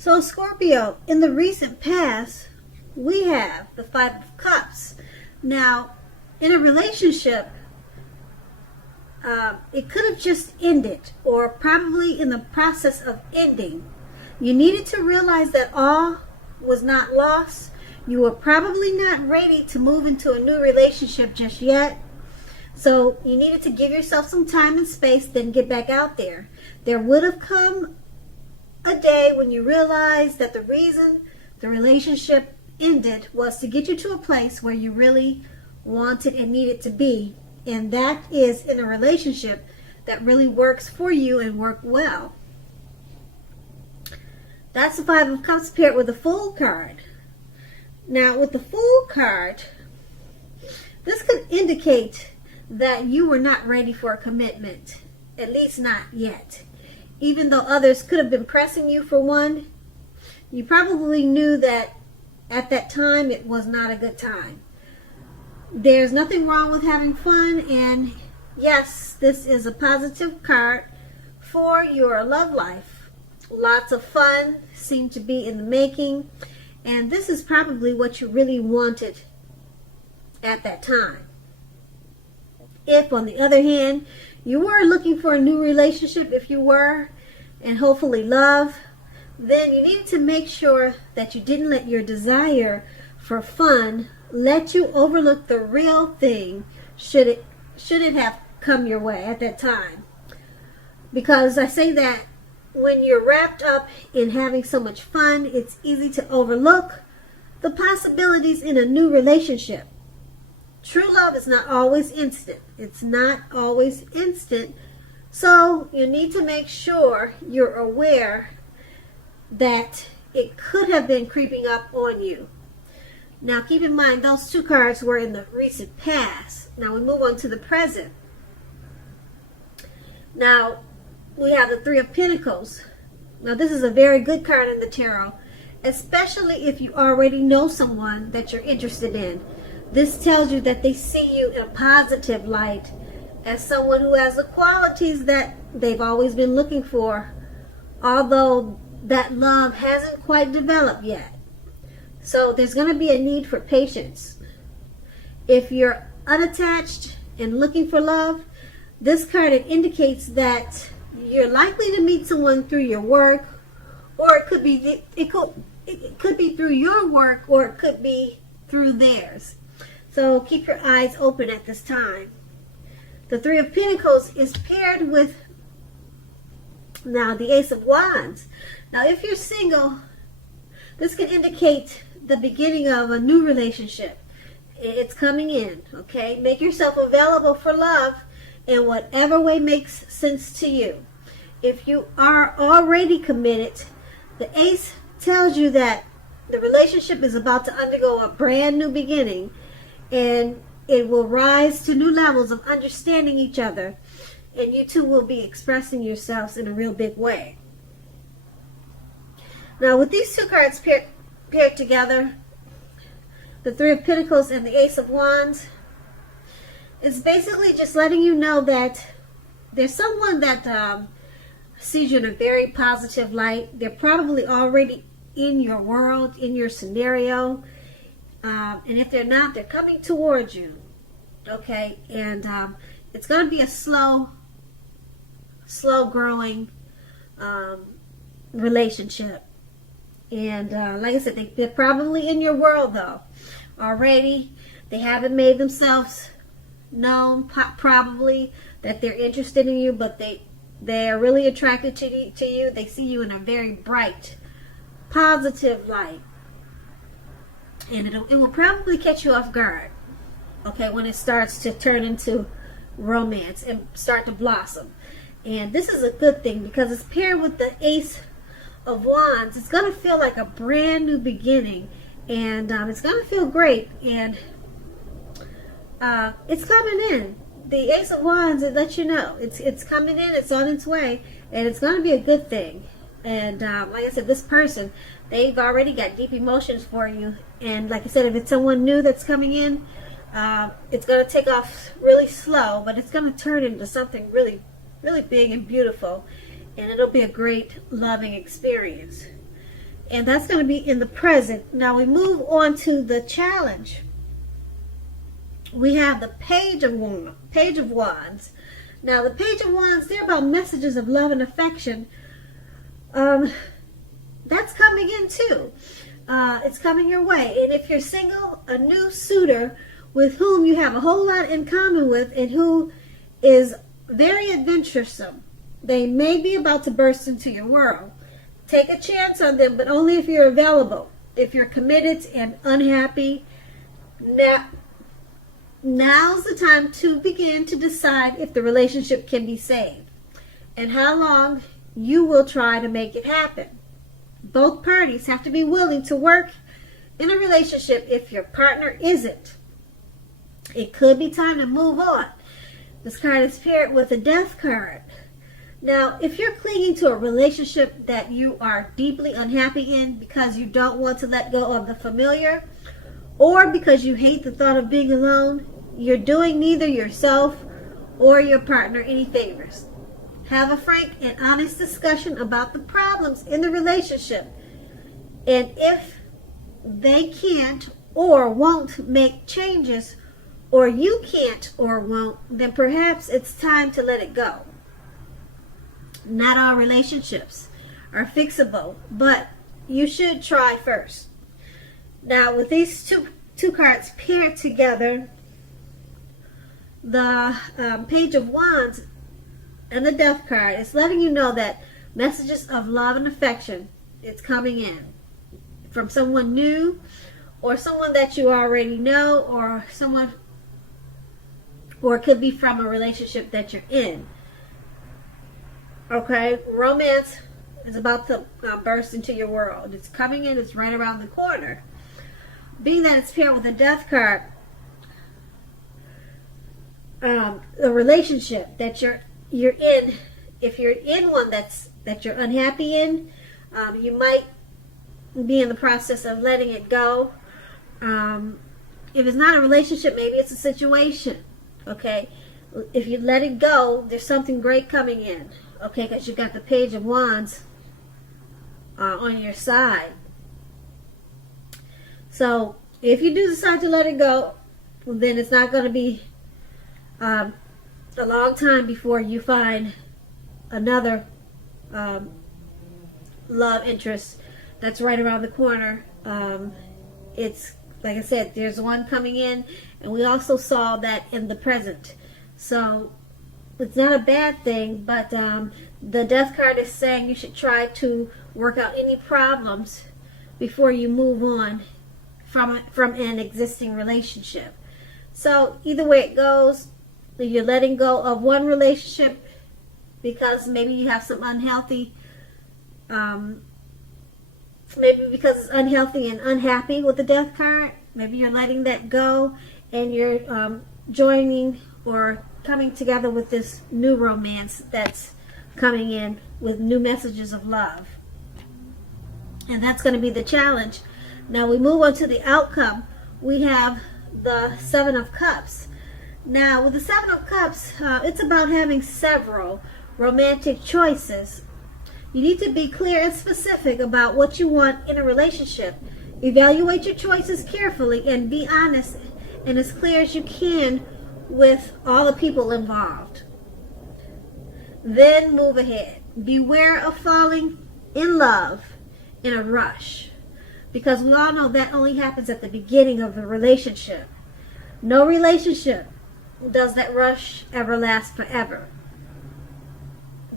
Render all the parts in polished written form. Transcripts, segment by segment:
So Scorpio, in the recent past, we have the Five of Cups. Now, in a relationship, it could have just ended, or probably in the process of ending. You needed to realize that all was not lost. You were probably not ready to move into a new relationship just yet. So you needed to give yourself some time and space, then get back out there. There would have come a day when you realized that the reason the relationship ended was to get you to a place where you really wanted and needed to be. And that is in a relationship that really works for you and work well. That's the Five of Cups paired with the Fool card. Now, with the Fool card, this could indicate that you were not ready for a commitment, at least not yet. Even though others could have been pressing you for one, you probably knew that at that time it was not a good time. There's nothing wrong with having fun, and yes, this is a positive card for your love life. Lots of fun seem to be in the making, and this is probably what you really wanted at that time. If, on the other hand, you were looking for a new relationship, if you were, and hopefully love, then you need to make sure that you didn't let your desire for fun let you overlook the real thing should it have come your way at that time. Because I say that when you're wrapped up in having so much fun, it's easy to overlook the possibilities in a new relationship. True love is not always instant. It's not always instant. So you need to make sure you're aware that it could have been creeping up on you. Now keep in mind, those two cards were in the recent past. Now we move on to the present. Now we have the Three of Pentacles. Now this is a very good card in the tarot, especially if you already know someone that you're interested in. This tells you that they see you in a positive light as someone who has the qualities that they've always been looking for, although that love hasn't quite developed yet. So there's going to be a need for patience. If you're unattached and looking for love, this card, it indicates that you're likely to meet someone through your work, or it could be through your work, or it could be through theirs. So keep your eyes open at this time. The Three of Pentacles is paired with now the Ace of Wands. Now if you're single, this can indicate the beginning of a new relationship. It's coming in, okay? Make yourself available for love in whatever way makes sense to you. If you are already committed, the Ace tells you that the relationship is about to undergo a brand new beginning, and it will rise to new levels of understanding each other, and you two will be expressing yourselves in a real big way. Now with these two cards paired together, the Three of Pentacles and the Ace of Wands, it's basically just letting you know that there's someone that sees you in a very positive light. They're probably already in your world, in your scenario. And if they're not, they're coming towards you. Okay? And it's going to be a slow growing relationship. And like I said, they're probably in your world though already. They haven't made themselves known probably that they're interested in you, but they are really attracted to you. They see you in a very bright, positive light. And it will probably catch you off guard, okay, when it starts to turn into romance and start to blossom. And this is a good thing because it's paired with the Ace of Wands. It's going to feel like a brand new beginning, and it's going to feel great. And it's coming in. The Ace of Wands, it lets you know it's coming in. It's on its way, and it's going to be a good thing. And like I said, this person, they've already got deep emotions for you. And like I said, if it's someone new that's coming in, it's going to take off really slow, but it's going to turn into something really, really big and beautiful. And it'll be a great, loving experience. And that's going to be in the present. Now we move on to the challenge. We have the Page of Wands. Now the Page of Wands, they're about messages of love and affection. That's coming in too. It's coming your way. And if you're single, a new suitor with whom you have a whole lot in common with and who is very adventuresome, they may be about to burst into your world. Take a chance on them, but only if you're available. If you're committed and unhappy, now's the time to begin to decide if the relationship can be saved and how long you will try to make it happen. Both parties have to be willing to work in a relationship if your partner isn't. It could be time to move on. This card is paired with a Death card. Now, if you're clinging to a relationship that you are deeply unhappy in because you don't want to let go of the familiar, or because you hate the thought of being alone, you're doing neither yourself or your partner any favors. Have a frank and honest discussion about the problems in the relationship. And if they can't or won't make changes, or you can't or won't, then perhaps it's time to let it go. Not all relationships are fixable, but you should try first. Now, with these two cards paired together, the Page of Wands and the Death card is letting you know that messages of love and affection, it's coming in from someone new, or someone that you already know, or it could be from a relationship that you're in. Okay, romance is about to burst into your world. It's coming in. It's right around the corner. Being that it's paired with a Death card, the relationship that you're in, if you're in one that you're unhappy in, you might be in the process of letting it go. If it's not a relationship, maybe it's a situation. Okay, if you let it go, there's something great coming in. Okay, because you got the Page of Wands on your side. So if you do decide to let it go, then it's not going to be a long time before you find another love interest that's right around the corner. It's like I said, there's one coming in, and we also saw that in the present. So it's not a bad thing, but the Death card is saying you should try to work out any problems before you move on from an existing relationship. So either way it goes, you're letting go of one relationship because maybe you have some unhealthy, maybe because it's unhealthy and unhappy with the Death card. Maybe you're letting that go and you're joining or coming together with this new romance that's coming in with new messages of love. And that's going to be the challenge. Now we move on to the outcome. We have the Seven of Cups. Now with the Seven of Cups, it's about having several romantic choices. You need to be clear and specific about what you want in a relationship. Evaluate your choices carefully and be honest and as clear as you can with all the people involved. Then move ahead. Beware of falling in love in a rush, because we all know that only happens at the beginning of the relationship. No relationship does that rush ever last forever.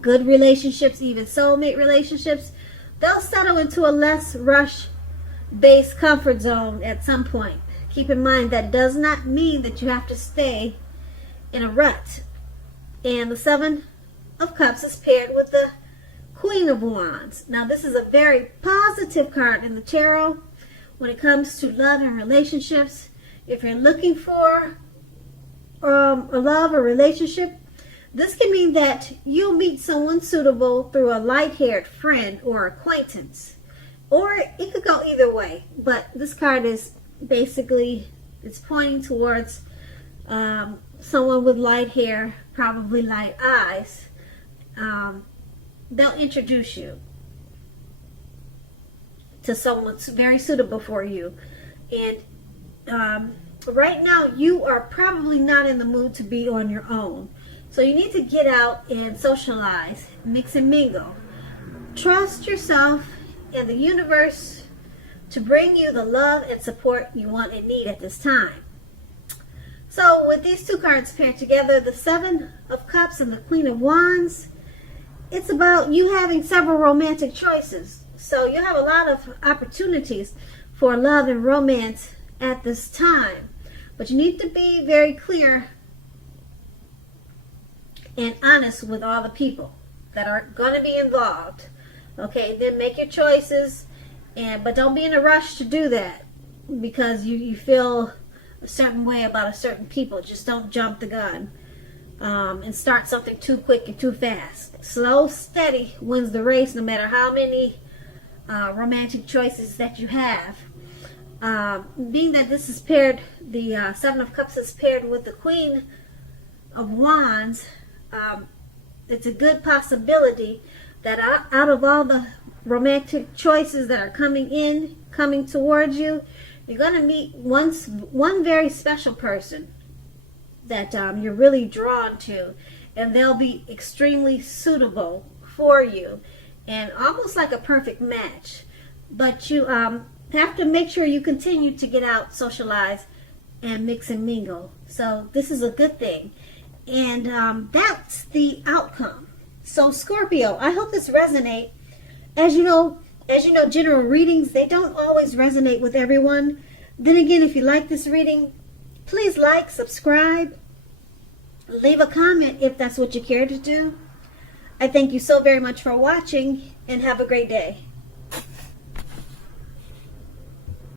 Good relationships, even soulmate relationships, they'll settle into a less rush-based comfort zone at some point. Keep in mind that does not mean that you have to stay in a rut. And the Seven of Cups is paired with the Queen of Wands. Now this is a very positive card in the tarot when it comes to love and relationships. If you're looking for a love or relationship, this can mean that you'll meet someone suitable through a light-haired friend or acquaintance. Or it could go either way. But this card is basically, it's pointing towards someone with light hair, probably light eyes. They'll introduce you. to someone very suitable for you. And right now, you are probably not in the mood to be on your own. So you need to get out and socialize, mix and mingle. Trust yourself and the universe to bring you the love and support you want and need at this time. So with these two cards paired together, the Seven of Cups and the Queen of Wands, it's about you having several romantic choices. So you have a lot of opportunities for love and romance at this time. But you need to be very clear and honest with all the people that are going to be involved. Okay, then make your choices, but don't be in a rush to do that because you feel a certain way about a certain people. Just don't jump the gun and start something too quick and too fast. Slow, steady wins the race, no matter how many romantic choices that you have. Being that this is paired, the Seven of Cups is paired with the Queen of Wands, it's a good possibility that out of all the romantic choices that are coming towards you, you're going to meet one very special person that you're really drawn to, and they'll be extremely suitable for you and almost like a perfect match. But you have to make sure you continue to get out, socialize, and mix and mingle. So this is a good thing. And that's the outcome. So Scorpio, I hope this resonates. As you know, general readings, they don't always resonate with everyone. Then again, if you like this reading, please like, subscribe, leave a comment if that's what you care to do. I thank you so very much for watching, and have a great day.